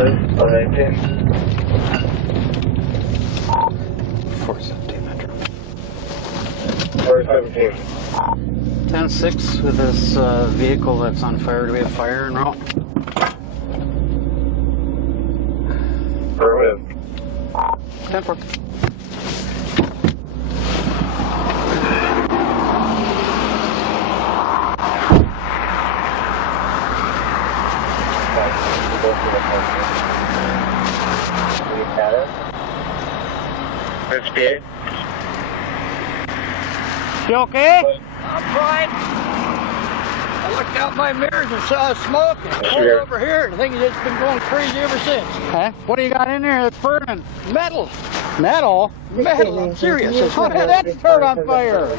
417 Metro. 417. 10-6 with this vehicle that's on fire. Do we have fire en route? Affirmative. 10-4. You okay? I'm fine. I looked out my mirrors and saw smoke and pulled over here and I think it's been going crazy ever since. Okay. What do you got in there that's burning? Metal. Metal? Metal, I'm serious. How did that start on fire? A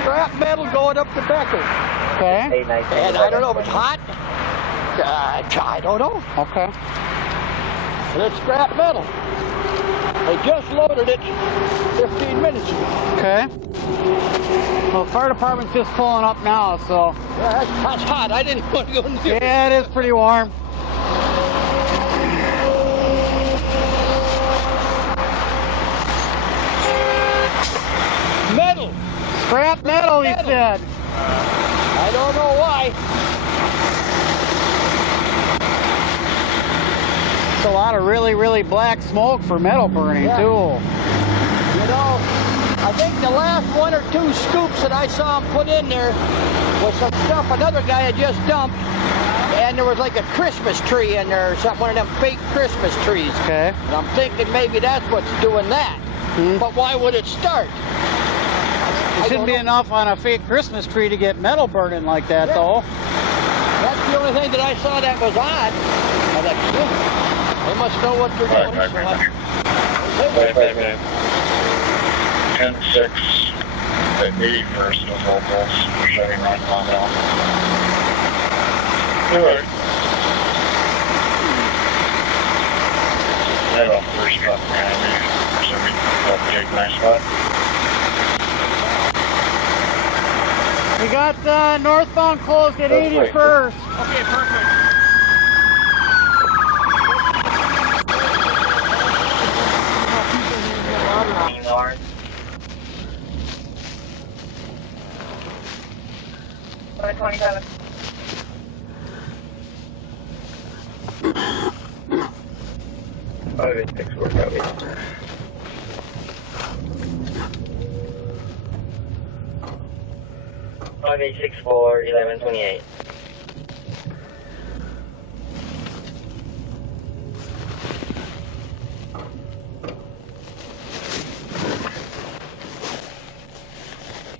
scrap metal going up the Becker. Okay. And I don't know if it's hot. I don't know. Okay. And it's scrap metal. They just loaded it 15 minutes ago. Okay. Well, the fire department's just pulling up now, so. Yeah, that's hot. I didn't want to go near it. Yeah, it is pretty warm. Metal. Scrap metal, he said. I don't know why. It's a lot of really, really black smoke for metal burning, too. You know, I think the last 1 or 2 scoops that I saw him put in there was some stuff another guy had just dumped, and there was like a Christmas tree in there or something, one of them fake Christmas trees. Okay. And I'm thinking maybe that's what's doing that. But why would it start? It shouldn't be enough on a fake Christmas tree to get metal burning like that, though. That's the only thing that I saw that was odd. I thought, they must know what they're doing. 10-6 at 81st of locals shutting right on down. Alright. I have a first truck behind me, so we can take my spot. We got northbound closed at 81st. Okay, perfect. North. 27. Oh, it's 6 work out. 5864 1128.